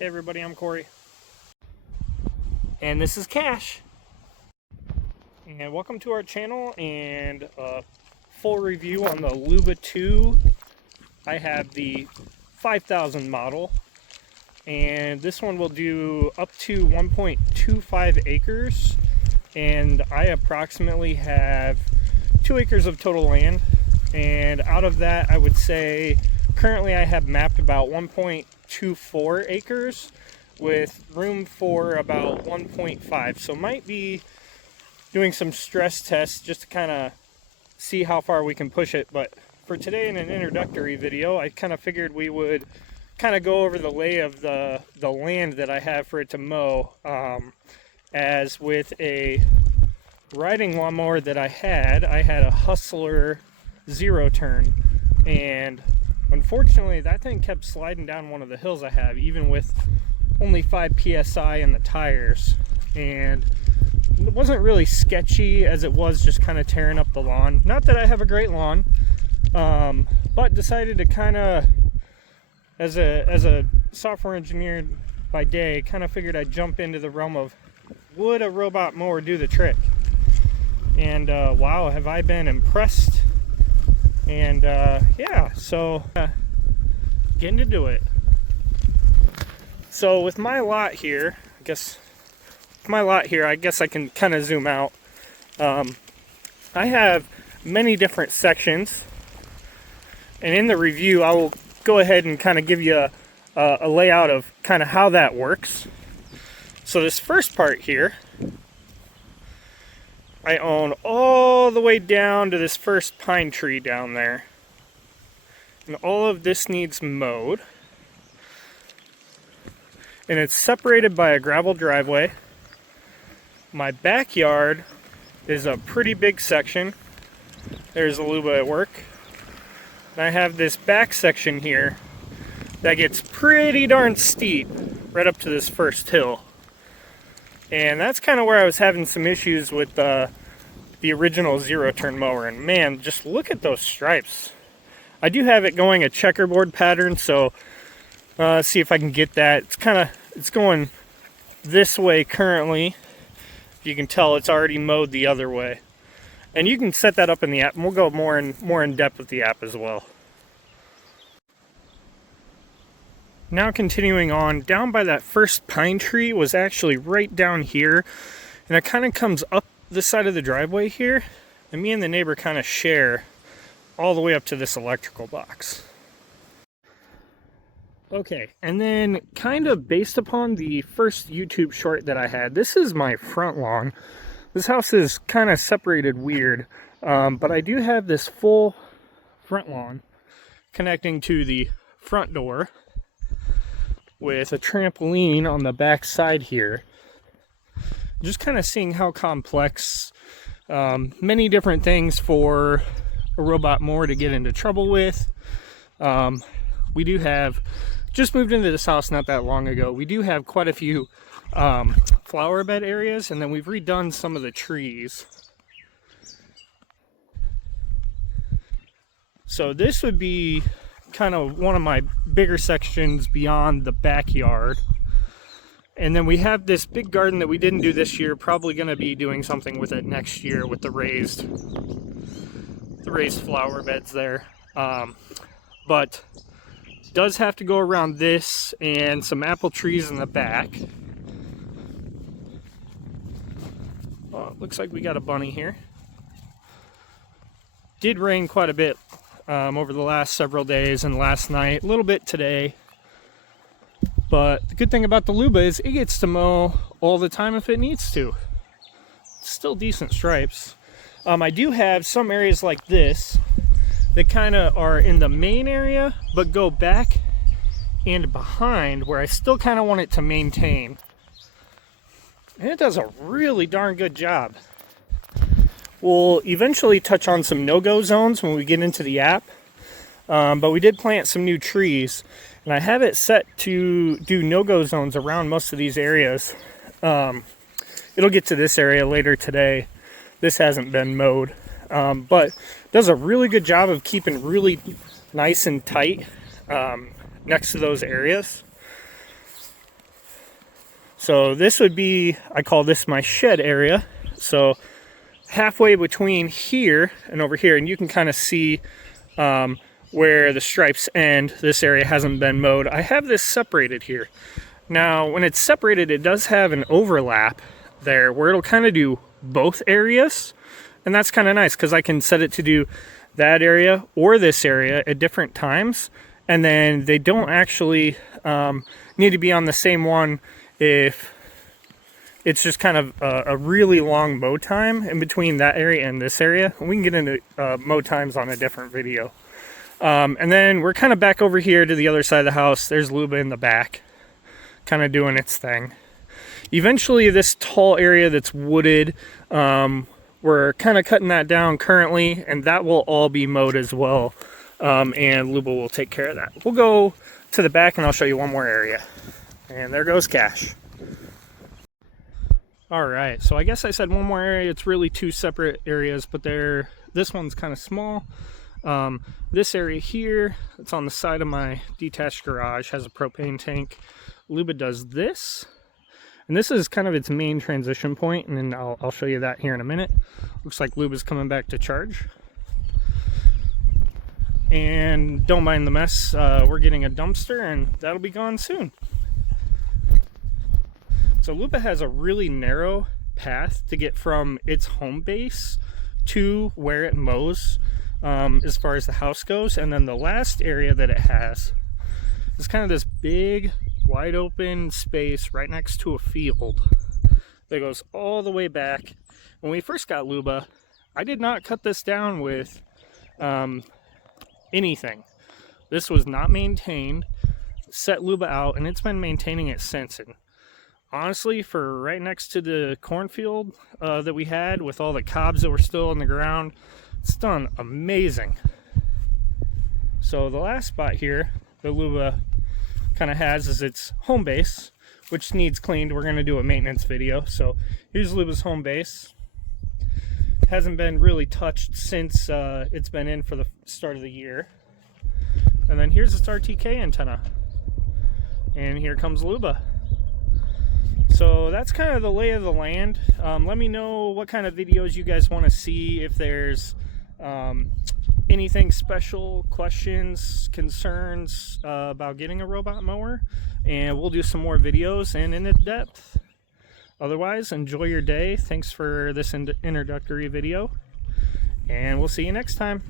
Hey everybody, I'm Corey. And this is Cash. And welcome to our channel and a full review on the Luba 2. I have the 5000 model. And this one will do up to 1.25 acres. And I approximately have 2 acres of total land. And out of that, I would say currently I have mapped about 1.24 acres with room for about 1.5. So might be doing some stress tests just to kind of see how far we can push it. But for today in an introductory video, I kind of figured we would kind of go over the lay of the land that I have for it to mow. As with a riding lawnmower that I had a Hustler 0-turn, and unfortunately that thing kept sliding down one of the hills I have, even with only 5 psi in the tires. And it wasn't really sketchy as it was just kind of tearing up the lawn. Not that I have a great lawn, but decided to kind of, as a software engineer by day, kind of figured I'd jump into the realm of, would a robot mower do the trick? And wow, have I been impressed. And yeah, so getting to do it. So with my lot here, I guess I can kind of zoom out. I have many different sections, and in the review I will go ahead and kind of give you a layout of kind of how that works. So this first part here, I own all the way down to this first pine tree down there. And all of this needs mowed. And it's separated by a gravel driveway. My backyard is a pretty big section. There's a Luba at work. And I have this back section here that gets pretty darn steep right up to this first hill. And that's kind of where I was having some issues with the original 0-turn mower. And man, just look at those stripes. I do have it going a checkerboard pattern, so see if I can get that. It's going this way currently. You can tell it's already mowed the other way. And you can set that up in the app, and we'll go more in depth with the app as well. Now continuing on, down by that first pine tree was actually right down here, and it kind of comes up this side of the driveway here, and me and the neighbor kind of share all the way up to this electrical box. Okay, and then kind of based upon the first YouTube short that I had, this is my front lawn. This house is kind of separated weird, but I do have this full front lawn connecting to the front door with a trampoline on the back side here. Just kind of seeing how complex many different things for a robot mower to get into trouble with. We do have, just moved into this house not that long ago, we do have quite a few flower bed areas, and then we've redone some of the trees. So this would be kind of one of my bigger sections beyond the backyard. And then we have this big garden that we didn't do this year, probably going to be doing something with it next year with the raised flower beds there. But does have to go around this and some apple trees in the back. Oh, looks like we got a bunny here. Did rain quite a bit over the last several days and last night, a little bit today. But the good thing about the Luba is it gets to mow all the time if it needs to. It's still decent stripes. I do have some areas like this that kind of are in the main area but go back and behind, where I still kind of want it to maintain. And it does a really darn good job. We'll eventually touch on some no-go zones when we get into the app. But we did plant some new trees, and I have it set to do no-go zones around most of these areas. It'll get to this area later today. This hasn't been mowed, but does a really good job of keeping really nice and tight next to those areas. So this would be, I call this my shed area. So halfway between here and over here, and you can kind of see where the stripes end. This area hasn't been mowed. I have this separated here. Now, when it's separated, it does have an overlap there where it'll kind of do both areas. And that's kind of nice because I can set it to do that area or this area at different times. And then they don't actually need to be on the same one if it's just kind of a really long mow time in between that area and this area. We can get into mow times on a different video. And then we're kind of back over here to the other side of the house. There's Luba in the back, kind of doing its thing. Eventually, this tall area that's wooded, we're kind of cutting that down currently, and that will all be mowed as well. And Luba will take care of that. We'll go to the back and I'll show you one more area. And there goes Cash. All right, so I guess I said one more area. It's really two separate areas, but this one's kind of small. This area here, it's on the side of my detached garage, has a propane tank. Luba does this, and this is kind of its main transition point, and then I'll show you that here in a minute. Looks like Luba's coming back to charge. And don't mind the mess, we're getting a dumpster, and that'll be gone soon. So Luba has a really narrow path to get from its home base to where it mows as far as the house goes. And then the last area that it has is kind of this big, wide open space right next to a field that goes all the way back. When we first got Luba, I did not cut this down with anything. This was not maintained. Set Luba out, and it's been maintaining it since. And honestly, for right next to the cornfield that we had with all the cobs that were still in the ground, it's done amazing. So the last spot here that Luba kind of has is its home base, which needs cleaned. We're going to do a maintenance video. So here's Luba's home base. Hasn't been really touched since it's been in for the start of the year. And then here's its RTK antenna. And here comes Luba. So that's kind of the lay of the land. Let me know what kind of videos you guys want to see. If there's anything special, questions, concerns about getting a robot mower, and we'll do some more videos and in depth. Otherwise, enjoy your day. Thanks for this introductory video, and we'll see you next time.